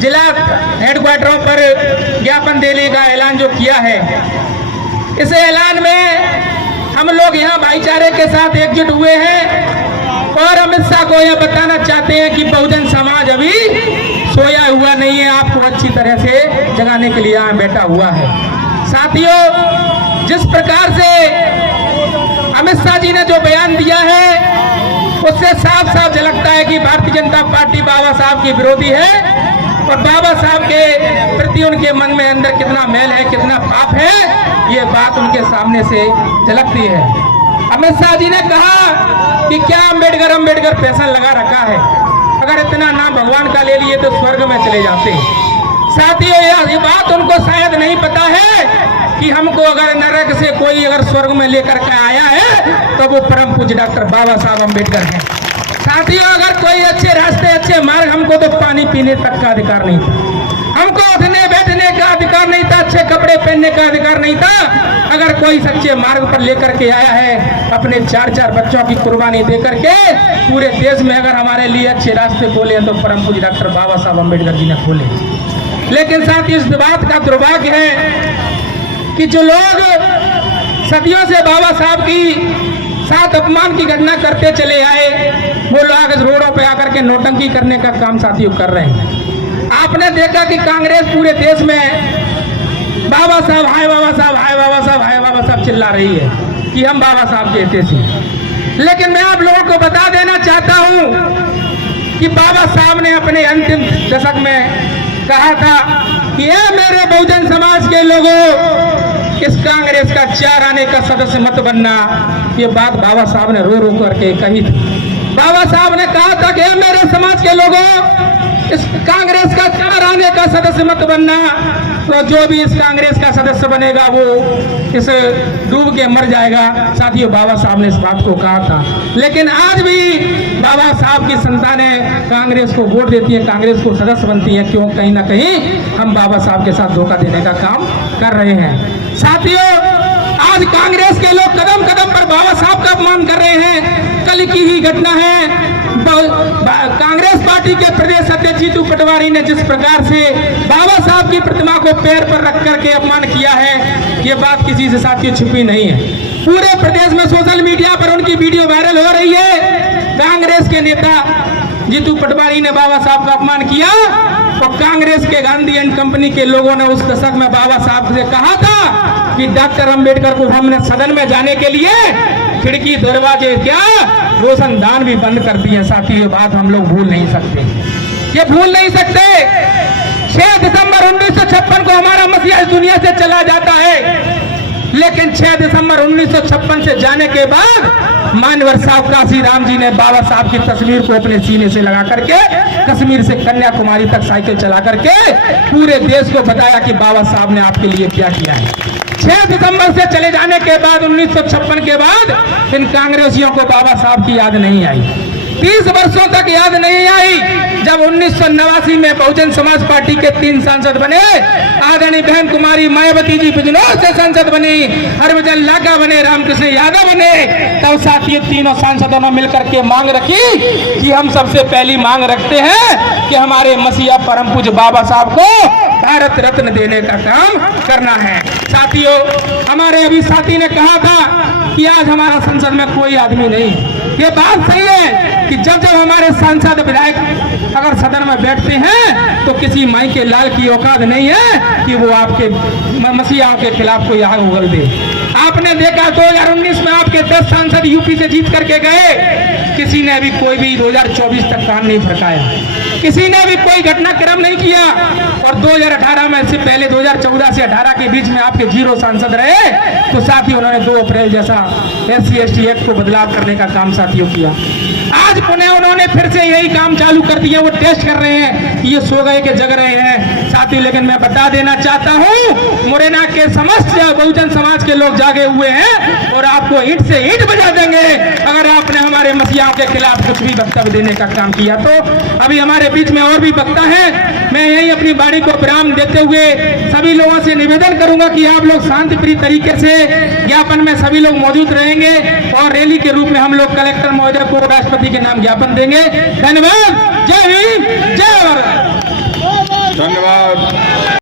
जिला हेडक्वार्टरों पर ज्ञापन देने का ऐलान जो किया है, इस ऐलान में हम लोग यहाँ भाईचारे के साथ एकजुट हुए हैं और अमित शाह को यह बताना चाहते हैं कि बहुजन समाज अभी सोया हुआ नहीं है, आपको अच्छी तरह से जगाने के लिए यहाँ बैठा हुआ है। साथियों, जिस प्रकार से अमित शाह जी ने जो बयान दिया है उससे साफ साफ झलकता है कि भारतीय जनता पार्टी बाबा साहब की विरोधी है और बाबा साहब के प्रति उनके मन में अंदर कितना मैल है, कितना पाप है, ये बात उनके सामने से झलकती है। अमित शाह जी ने कहा कि क्या अम्बेडकर फैशन लगा रखा है, अगर इतना नाम भगवान का ले लिए तो स्वर्ग में चले जाते। साथियों, ये बात उनको शायद नहीं पता है कि हमको अगर नरक से कोई अगर स्वर्ग में लेकर के आया है तो वो परम पूज्य डॉक्टर बाबा साहब अम्बेडकर हैं। साथियों, अगर कोई अच्छे रास्ते, अच्छे मार्ग, हमको तो पानी पीने तक का अधिकार नहीं था, हमको उठने बैठने का अधिकार नहीं था, अच्छे कपड़े पहनने का अधिकार नहीं था। अगर कोई सच्चे मार्ग पर लेकर के आया है, अपने 4-4 बच्चों की कुर्बानी दे करके पूरे देश में अगर हमारे लिए अच्छे रास्ते खोले तो परम पूज्य डॉक्टर बाबा साहब अम्बेडकर जी ने खोले। लेकिन साथ ही इस बात का दुर्भाग्य है कि जो लोग सदियों से बाबा साहब की साथ अपमान की घटना करते चले आए, वो लोग रोडों पे आकर के नौटंकी करने का काम साथियों कर रहे हैं। आपने देखा कि कांग्रेस पूरे देश में बाबा साहब, हाय बाबा साहब, हाय बाबा साहब, हाय बाबा साहब चिल्ला रही है कि हम बाबा साहब के हित से। लेकिन मैं आप लोगों को बता देना चाहता हूं कि बाबा साहब ने अपने अंतिम दशक में कहा था कि ये मेरे बहुजन समाज के लोगों, इस कांग्रेस का 4 आने का सदस्य मत बनना। ये बात बाबा साहब ने रो रो करके कही थी। बाबा साहब ने कहा था कि मेरे समाज के लोगों, इस कांग्रेस का 4 आने का सदस्य मत बनना, तो जो भी इस कांग्रेस का सदस्य बनेगा वो इस डूब के मर जाएगा। साथियों, बाबा साहब ने इस बात को कहा था। लेकिन आज भी बाबा साहब की संतानें कांग्रेस को वोट देती है, कांग्रेस को सदस्य बनती है। क्यों? कहीं ना कहीं हम बाबा साहब के साथ धोखा देने का काम कर रहे हैं। साथियों, आज कांग्रेस के लोग कदम कदम पर बाबा साहब का अपमान कर रहे हैं। कल की ही घटना है, कांग्रेस पार्टी के प्रदेश अध्यक्ष जीतू पटवारी ने जिस प्रकार से बाबा साहब की प्रतिमा को पैर पर रख करके अपमान किया है, ये बात किसी से साथियों छुपी नहीं है। पूरे प्रदेश में सोशल मीडिया पर उनकी वीडियो वायरल हो रही है। कांग्रेस के नेता जीतू पटवारी ने बाबा साहब का अपमान किया और कांग्रेस के गांधी एंड कंपनी के लोगों ने उस दशक में बाबा साहब से कहा था कि डॉक्टर अंबेडकर को हमने सदन में जाने के लिए खिड़की दरवाजे क्या रोशनदान भी बंद कर दिए। साथी, ये बात हम लोग भूल नहीं सकते, ये भूल नहीं सकते। 6 दिसंबर 1956 को हमारा मसीहा इस दुनिया से चला जाता है, लेकिन 6 दिसंबर 1956 से जाने के बाद मानवर साहब काशी राम जी ने बाबा साहब की तस्वीर को अपने सीने से लगा करके कश्मीर से कन्याकुमारी तक साइकिल चला करके पूरे देश को बताया कि बाबा साहब ने आपके लिए क्या किया है। 6 दिसंबर से चले जाने के बाद 1956 के बाद इन कांग्रेसियों को बाबा साहब की याद नहीं आई। 30 वर्षों तक याद नहीं आई। जब 1989 में बहुजन समाज पार्टी के 3 सांसद बने, आदरणीय बहन कुमारी मायावती जी बिजनौर से सांसद बनी, हरभजन लागा बने, रामकृष्ण यादव बने, तब साथियों तीनों सांसदों ने मिलकर के मांग रखी कि हम सबसे पहली मांग रखते हैं कि हमारे मसीहा परम पूज्य बाबा साहब को भारत रत्न देने का काम करना है। साथियों, हमारे अभी साथी ने कहा था कि आज हमारा संसद में कोई आदमी नहीं। ये बात सही है कि जब जब हमारे सांसद विधायक अगर सदन में बैठते हैं तो किसी माई के लाल की औकात नहीं है कि वो आपके मसीहाओं के खिलाफ कोई आग उगल दे। आपने देखा 2019 में आपके 10 सांसद यूपी से जीत करके गए, किसी ने अभी कोई भी 2024 तक कान नहीं फड़काया, किसी ने भी कोई घटनाक्रम नहीं किया। और 2018 में से पहले 2014 से 18 के बीच में आपके 0 सांसद रहे, तो साथ ही उन्होंने 2 अप्रैल जैसा SC/ST एक्ट को बदलाव करने का काम साथियों किया। आज पुनः उन्होंने फिर से यही काम चालू कर दिया। वो टेस्ट कर रहे हैं कि ये सो गए के जग रहे हैं साथियों। लेकिन मैं बता देना चाहता हूँ, मुरैना के समस्त बहुजन समाज के लोग जागे हुए हैं और आपको ईंट से ईंट बजा देंगे अगर आपने हमारे मसीहाओं के खिलाफ कुछ भी वक्तव्य देने का काम किया तो। अभी हमारे बीच में और भी वक्ता है, मैं यही अपनी बाणी को विराम देते हुए सभी लोगों से निवेदन करूंगा कि आप लोग शांतिप्रिय तरीके से ज्ञापन में सभी लोग मौजूद रहेंगे और रैली के रूप में हम लोग कलेक्टर महोदय को राष्ट्रपति के नाम ज्ञापन देंगे। धन्यवाद। जय हिंद, जय भारत। धन्यवाद।